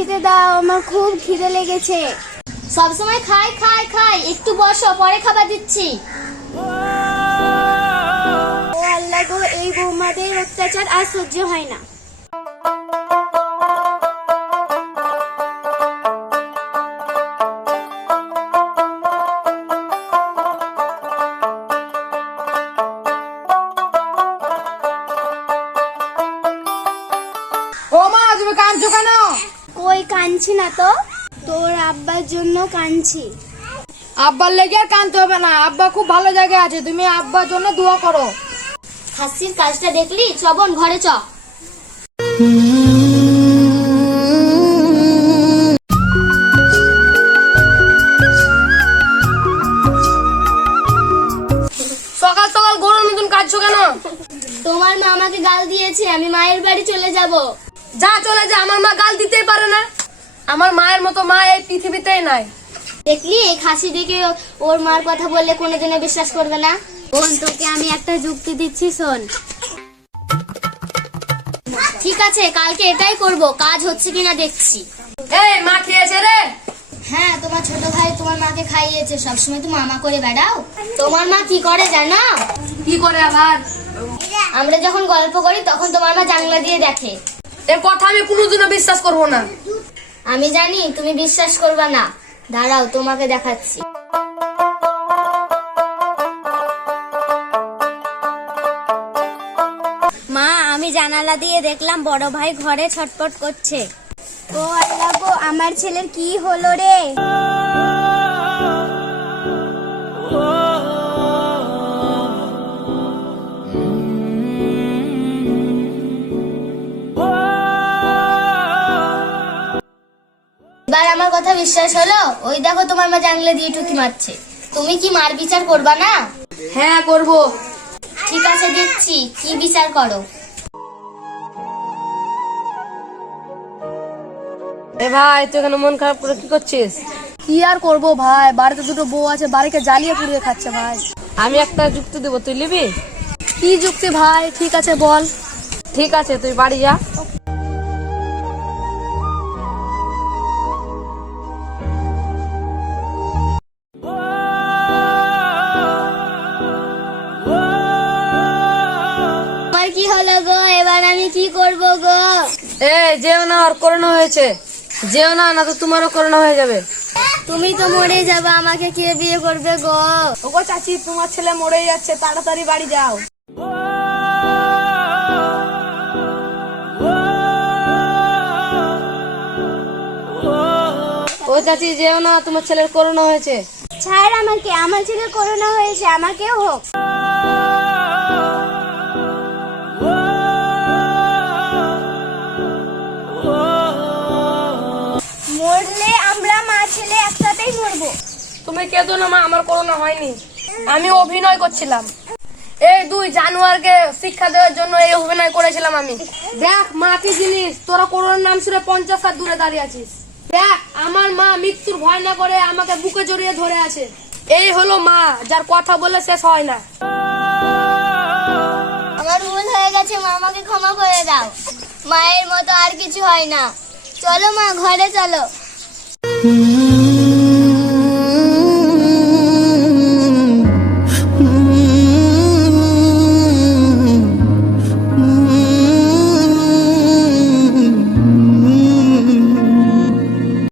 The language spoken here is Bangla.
খেতে দাও, আমার খুব খিদে লেগেছে। সব সময় খাই খাই খাই, একটু বসো, পরে খাবার দিচ্ছি। ও আল্লাহ গো, এই বৌমাদের অত্যাচার আর সহ্য হয় না। ও মা, তুমি কাঁদছো কেন? কই কাঁদছি না তো, তোর আব্বার জন্য কাঁদছি। আব্বার লেগে আর কাঁদতে হবে না, আব্বা খুব ভালো জায়গায় আছে, তুমি আব্বার জন্য দোয়া করো। খাসির কাজটা দেখলি? চ বোন, ঘরে চ। সকাল সকাল গরুর মতন কাঁদছো কেন? তোমার মা আমাকে গাল দিয়েছে, আমি মায়ের বাড়ি চলে যাব। যা চলে যা, আমার মা গাল দিতেই পারে না। আমার মায়ের মতো মা এই পৃথিবীতেই নাই। দেখলি, এই খাসি দেখে ওর মার কথা বললে কোনোদিনও বিশ্বাস করবে না। বোন, তোকে আমি একটা যুক্তি দিচ্ছি, শোন। ঠিক আছে, কালকে এটাই করব, কাজ হচ্ছে কিনা দেখছি। এই মা খেয়েছে রে? হ্যাঁ, তোমার ছোট ভাই তোমার মাকে খাইয়েছে। সবসময় তুমি মামা করে বেড়াও। তোমার মা কি করে জানো? কি করে আবার? আমরা যখন গল্প করি তখন তোমার মা জানলা দিয়ে দেখে। এর কথা আমি কোনোদিনও বিশ্বাস করবো না। আমি জানি তুমি বিশ্বাস করবা না, দাঁড়াও তোমাকে দেখাচ্ছি। মা, আমি জানালা দিয়ে দেখলাম বড় ভাই ঘরে ছটপট করছে। ও আল্লাহ গো, আমার ছেলের কি হলো রে? এবার আমার কথা বিশ্বাস হলো? ওই দেখো তোমার মা জানলা দিয়ে টুকি মারছে। তুমি কি মার বিচার করবা না? হ্যাঁ করবো। ঠিক আছে, দিচ্ছি, কি বিচার করো। এ ভাই, তুই এখানে মন খারাপ করে কি করছিস? কি আর করবো ভাই, বাড়িতে দুটো বউ আছে, বাড়িকে জ্বালিয়ে পুড়িয়ে খাচ্ছে ভাই। আমি একটা যুক্তি দেবো, তুই নিবি? কি যুক্তি ভাই? ঠিক আছে বল। ঠিক আছে, তুই বাড়ি যা। তোমার কি হলো গো? এবার আমি কি করব গো? যেও না, আর করোনা হয়েছে, যেও না, না তো তোমারও করোনা হয়ে যাবে। তুমি তো মরে যাবে, আমাকে কে বিয়ে করবে গো? ওগো চাচি, তোমার ছেলে মরেই যাচ্ছে, তাড়াতাড়ি বাড়ি যাও। ও চাচি, যেও না, তোমার ছেলের করোনা হয়েছে। ছাড় আমাকে, আমার ছেলের করোনা হয়েছে, আমাকেও হোক। মরলে আমরা মা ছেলে একসাথেই মরবো। তুমি কেঁদো না মা, আমার করোনা হয়নি, আমি অভিনয় করছিলাম। এই দুই জানোয়ারকে শিক্ষা দেওয়ার জন্য এই অভিনয় করেছিলাম আমি। দেখ মা কি জিনিস, তোরা করোনার নাম শুনে 50 হাত দূরে দাঁড়িয়ে আছিস। দেখ, আমার মা মৃত্যুর ভয় না করে আমাকে বুকে জড়িয়ে ধরে আছে। এই হলো মা, যার কথা বলে শেষ হয় না। আমার ভুল হয়ে গেছে মা, আমাকে ক্ষমা করে দাও। মায়ের মতো আর কিছু হয় না। চলো মা, ঘরে চলো।